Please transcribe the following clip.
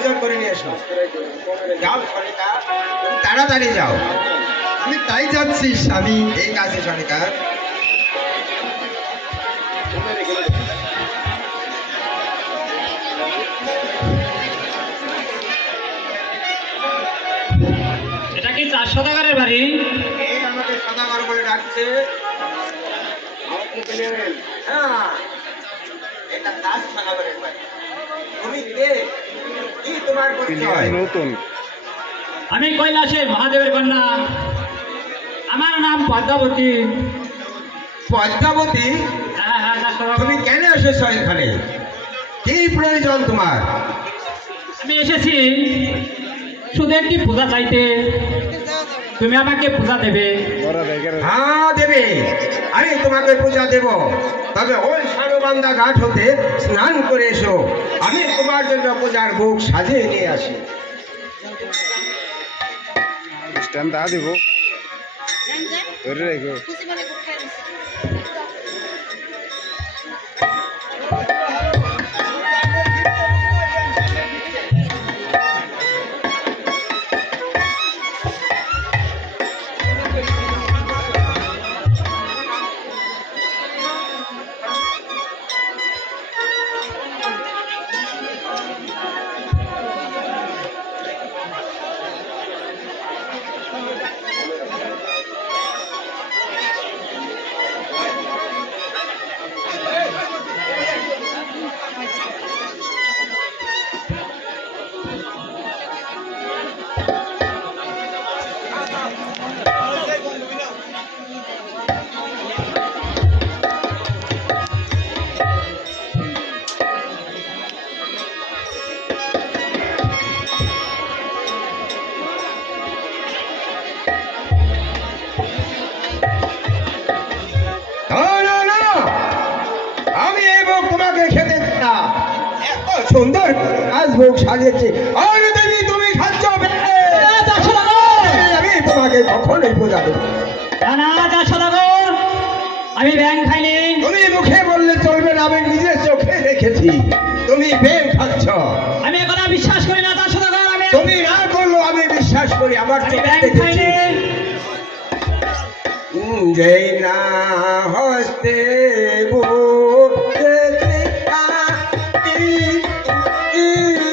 আয়োজন করে নিয়ে এসো। যাও সনিকা, তাড়াতাড়ি যাও। আমি তাই যাচ্ছি স্বামী। ঠিক আছে সনিকা। এটা কি 4 সদাগরের বাড়ি? এই আমাকে সদাগর বলে ডাকছে। হ্যাঁ, এটা দাস সদাগরের বাড়ি। তুমি কে? কি তোমার পরিচয়? নতুন আমি কৈলাসের মহাদেবের কন্যা। আমার নাম পদ্মাবতী। পদ্মাবতী, হ্যাঁ হ্যাঁ, দাস সদাগর। তুমি কেন এসেছো এখানে? কি প্রয়োজন তোমার? আমি এসেছি শুধু একটি পূজা চাইতে। তুমি আমাকে পূজা দেবে? হ্যাঁ দেবে, আমি তোমাকে পূজা দেব। তবে ওই সারবান্ধা ঘাট হতে স্নান করে এসো, আমি তোমার জন্য পূজার ভোগ সাজিয়ে নিয়ে আসি। স্ট্যান্ড দা দিব ধরে রেখো। আমি এই ভোগ তোমাকে খেতে দিই না। এত সুন্দর রাজভোগ সাজিয়েছি, আর দেবী তুমি খাচ্ছ? আমি তোমাকে কখনোই পূজা দেব না না, দাস সদাগর, আমি ব্যাং খাইনি। তুমি মুখে বললে চলবে না, আমি নিজের চোখে দেখেছি তুমি বেল খাচ্ছ। আমি এখন আর বিশ্বাস করি না দাস সদাগর। আমি তুমি না করলো আমি বিশ্বাস করি, আমার চোখে ব্যাং দেখেছি। খাইনি। যেই না হস্তে